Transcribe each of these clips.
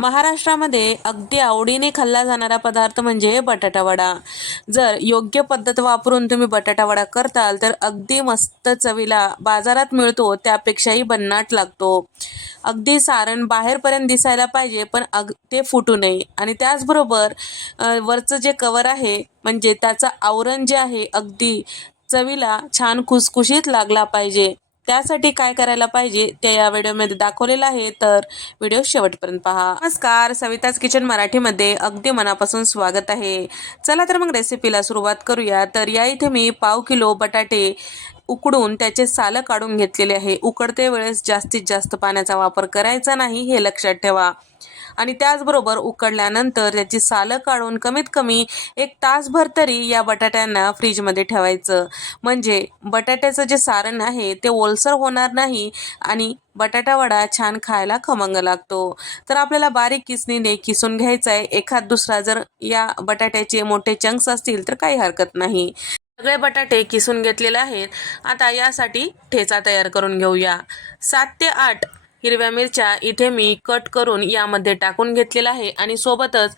महाराष्ट्रामध्ये अगदी आवडीने खाल्ला जाणारा पदार्थ म्हणजे बटाटा वडा. जर योग्य पद्धत वापरून तुम्ही बटाटा वडा करताल तर अगदी मस्त चवीला बाजारात मिळतो त्यापेक्षाही भन्नाट लागतो. अगदी सारण बाहेरपर्यंत दिसायला पाहिजे पण ते फुटू नये आणि त्याचबरोबर वरचं जे कवर आहे म्हणजे त्याचं आवरण जे आहे अगदी चवीला छान खुसखुशीत लागला पाहिजे. त्यासाठी काय करायला पाहिजे ते या व्हिडिओमध्ये दाखवलेलं आहे, तर व्हिडिओ शेवटपर्यंत पहा. नमस्कार, सविताज किचन मराठीमध्ये अगदी मनापासून स्वागत आहे. चला तर मग रेसिपीला सुरुवात करूया. तर या इथे मी पाव किलो बटाटे उकडून त्याचे सालं काढून घेतलेले आहे. उकडते वेळेस जास्तीत जास्त पाण्याचा वापर करायचा नाही हे लक्षात ठेवा. आणि त्याचबरोबर उकडल्यानंतर त्याची सालं काढून कमीत कमी 1 तासभर तरी या बटाट्यांना फ्रीजमध्ये ठेवायचं. म्हणजे बटाट्याचं जे सारण आहे ते ओलसर होणार नाही आणि बटाटा वडा छान खायला खमंग लागतो. तर आपल्याला बारीक किसणीने किसून घ्यायचा आहे. एखाद दुसरा जर या बटाट्याचे मोठे चंक्स असतील तर काही हरकत नाही. सगळे बटाटे किसून घेतलेले आहेत. आता यासाठी ठेचा तयार करून घेऊया. 7 ते 8 हिरव्या मिरच्या इथे मी कट करून यामध्ये टाकून घेतलेला आहे आणि सोबतच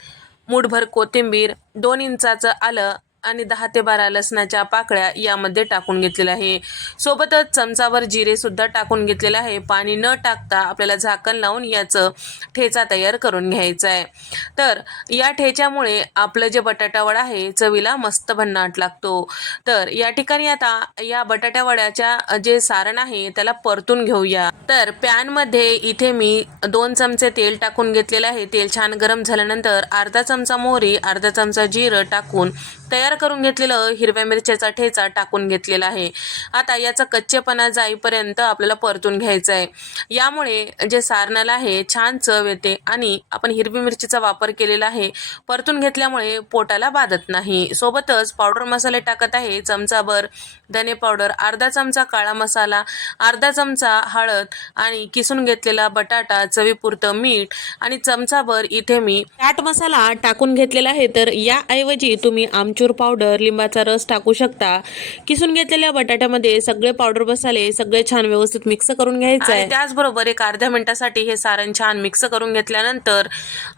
मूठभर कोथिंबीर, 2 इंचाचं आलं आणि 10 ते 12 लसणाच्या पाकळ्या यामध्ये टाकून घेतलेल्या आहे. सोबतच चमचाभर जिरे सुद्धा टाकून घेतलेलं आहे. पाणी न टाकता आपल्याला झाकण लावून याचं ठेचा तयार करून घ्यायचा आहे. तर या ठेच्यामुळे आपलं जे बटाटा वडा आहे चवीला मस्त भन्नाट लागतो. तर या ठिकाणी आता या बटाटा वड्याच्या जे सारण आहे त्याला परतून घेऊया. तर पॅनमध्ये इथे मी 2 चमचे तेल टाकून घेतलेलं आहे. तेल छान गरम झाल्यानंतर अर्धा चमचा मोहरी, अर्धा चमचा जिरं टाकून तयार करून घेतलेलं हिरव्या मिरच्याचा ठेचा टाकून घेतलेला आहे. आता याचा कच्चेपणा जाईपर्यंत आपल्याला परतून घ्यायचा आहे. यामुळे जे सारणाला आहे छान चव येते आणि आपण हिरवी मिरचीचा वापर केलेला आहे. परतून घेतल्यामुळे पोटाला बाधत नाही. सोबतच पावडर मसाले टाकत आहे. चमचाभर धने पावडर, अर्धा चमचा काळा मसाला, अर्धा चमचा हळद आणि किसून घेतलेला बटाटा, चवीपुरतं मीठ आणि चमचाभर इथे मी चाट मसाला टाकून घेतलेला आहे. तर याऐवजी तुम्ही आमचूर पावडर, लिंबाचा रस टाकू शकता. किसून घेतलेल्या बटाट्यामध्ये सगळे पावडर मसाले सगळे छान व्यवस्थित मिक्स करून घ्यायचं आहे. त्याचबरोबर एक अर्ध्या मिनिटासाठी हे सारण छान मिक्स करून घेतल्यानंतर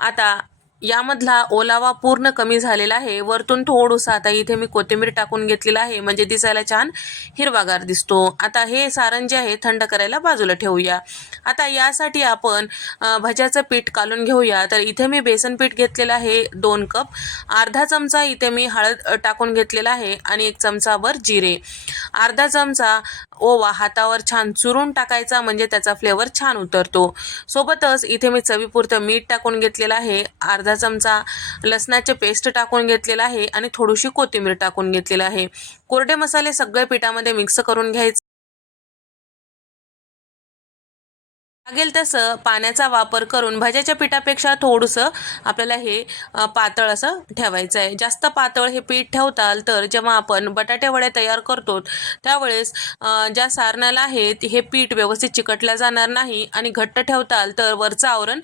आता यामधला ओलावा पूर्ण कमी झालेला आहे. वरतून थोडंसं आता इथे मी कोथिंबीर टाकून घेतलेला आहे म्हणजे दिसायला छान हिरवागार दिसतो. आता हे सारण जे आहे थंड करायला बाजूला ठेवूया. आता यासाठी आपण भज्याचं पीठ कालून घेऊया. तर इथे मी बेसन पीठ घेतलेलं आहे 2 कप. अर्धा चमचा इथे मी हळद टाकून घेतलेला आहे आणि 1 चमचाभर जिरे, अर्धा चमचा ओवा हातावर छान चुरून टाकायचा म्हणजे त्याचा फ्लेवर छान उतरतो. सोबतच इथे मी चवीपुरतं मीठ टाकून घेतलेलं आहे. अर्धा चमचा लसणाचे पेस्ट टाकून घेतलेला आहे आणि थोडीशी कोथिंबीर टाकून घेतलेला आहे. कोरडे मसाले सगळे पिठामध्ये मिक्स करून घ्यायचे. लागेल तसं पाण्याचा वापर करून भज्याच्या पिठापेक्षा थोडंसं आपल्याला हे पातळ असं ठेवायचं आहे. जास्त पातळ हे पीठ ठेवताल तर जेव्हा आपण बटाटे वडे तयार करतो त्यावेळेस ज्या सारणाला आहे हे पीठ व्यवस्थित चिकटलं जाणार नाही आणि घट्ट ठेवताल तर वरचं आवरण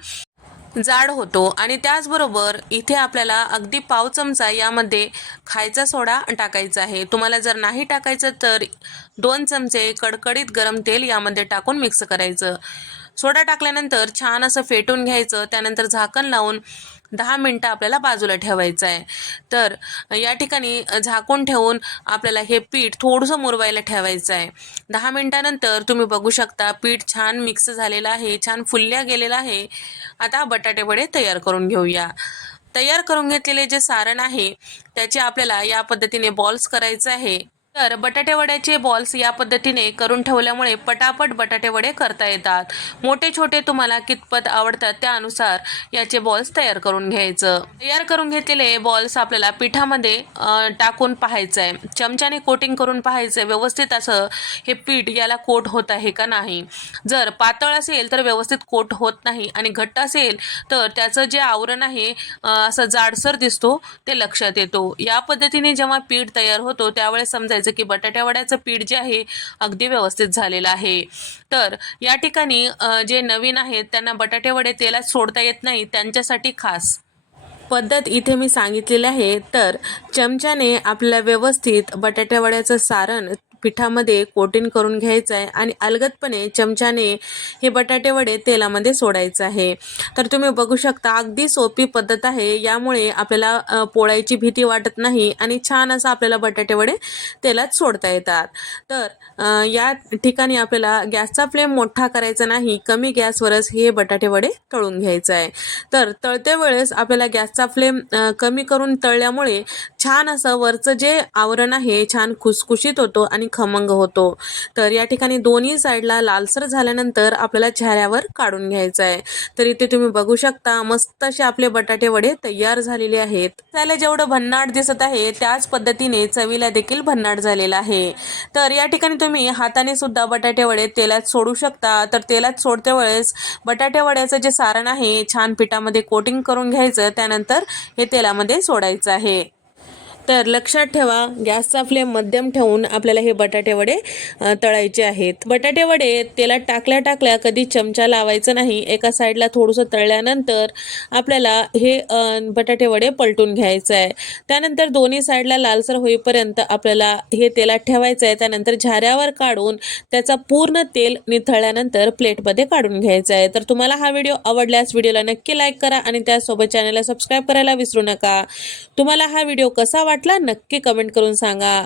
जाड होतो. आणि त्याचबरोबर इथे आपल्याला अगदी पाव चमचा यामध्ये खायचा सोडा टाकायचा आहे. तुम्हाला जर नाही टाकायचं तर 2 चमचे कडकडीत गरम तेल यामध्ये टाकून मिक्स करायचं. सोडा टाकल्यानंतर छान असं फेटून घ्यायचं. त्यानंतर झाकण लावून 10 मिनिटं आपल्याला बाजूला ठेवायचं आहे. तर या ठिकाणी झाकून ठेवून आपल्याला हे पीठ थोडंसं मुरवायला ठेवायचं आहे. 10 मिनिटानंतर तुम्ही बघू शकता पीठ छान मिक्स झालेलं आहे, छान फुलल्या गेलेलं आहे. आता बटाटे वडे तयार करून घेऊया. तयार करून घेतलेले जे सारण आहे त्याचे आपल्याला या पद्धतीने बॉल्स करायचे आहे. तर बटाटे वड्याचे बॉल्स या पद्धतीने करून ठेवल्यामुळे पटापट बटाटे वडे करता येतात. मोठे छोटे तुम्हाला कितपत आवडतात त्यानुसार याचे बॉल्स तयार करून घ्यायचं. तयार करून घेतलेले बॉल्स आपल्याला पिठामध्ये टाकून पाहायचं आहे. चमच्याने कोटिंग करून पाहायचं व्यवस्थित असं हे पीठ याला कोट होत आहे का नाही. जर पातळ असेल तर व्यवस्थित कोट होत नाही आणि घट्ट असेल तर त्याचं जे आवरण आहे असं जाडसर दिसतो ते लक्षात येतो. या पद्धतीने जेव्हा पीठ तयार होतो त्यावेळेस समजायचं की बटाट्या वड्याचं पीठ जे आहे अगदी व्यवस्थित झालेलं आहे. तर या ठिकाणी जे नवीन आहेत त्यांना बटाटे वडे तेलात सोडता येत नाही त्यांच्यासाठी खास पद्धत इथे मी सांगितलेली आहे. तर चमच्याने आपल्याला व्यवस्थित बटाट्या वड्याचं सारण पिठामध्ये कोटिंग करून घ्यायचं आहे आणि अलगदपणे चमच्याने हे बटाटे वडे तेलामध्ये सोडायचं आहे। तर तुम्ही बघू शकता अगदी सोपी पद्धत आहे। यामुळे आपल्याला पोळायची भीती वाटत नाही आणि छान असं आपल्याला बटाटे वडे तेलात सोडता येतात। तर या ठिकाणी आपल्याला गॅसचा फ्लेम मोठा करायचा नाही, कमी गॅसवरच हे बटाटे वडे तळून घ्यायचं आहे। तर तळते वेळेस आपल्याला गॅसचा फ्लेम कमी करून तळल्यामुळे छान असं वरचं जे आवरण आहे छान खुसखुशीत होतो आणि खमंग होतो। तर या ठिकाणी दोन्ही साईडला लालसर झाल्यानंतर आपल्याला झाऱ्यावर काढून घ्यायचं आहे। तर इथे तुम्ही बघू शकता मस्त असे आपले बटाटे वडे तयार झालेले आहेत। त्याला जेवढं भन्नाट दिसत आहे त्याच पद्धतीने चवीला देखील भन्नाट झालेला आहे। तर या ठिकाणी तुम्ही हाताने सुद्धा बटाटे वडे तेलात सोडू शकता। तर तेलात सोडते वेळेस बटाटे वड्याचं जे सारण आहे छान पिठामध्ये कोटिंग करून घ्यायचं, त्यानंतर हे तेलामध्ये सोडायचं आहे। तर लक्षात ठेवा गॅसचा फ्लेम मध्यम ठेवून आपल्याला हे बटाटे वडे तळायचे आहेत। बटाटे वडे तेलात टाकल्या कधी चमचा लावायचं नाही। एका साईडला थोडंसं तळल्यानंतर आपल्याला हे बटाटे वडे पलटून घ्यायचं आहे। त्यानंतर दोन्ही साईडला लालसर होईपर्यंत आपल्याला हे तेलात ठेवायचं आहे। त्यानंतर झाऱ्यावर काढून त्याचा पूर्ण तेल निथळल्यानंतर प्लेटमध्ये काढून घ्यायचं आहे। तर तुम्हाला हा व्हिडिओ आवडल्यास व्हिडिओला नक्की लाईक करा आणि त्यासोबत चॅनलला सबस्क्राईब करायला विसरू नका। तुम्हाला हा व्हिडिओ कसा वाटला नक्की कमेंट करून सांगा।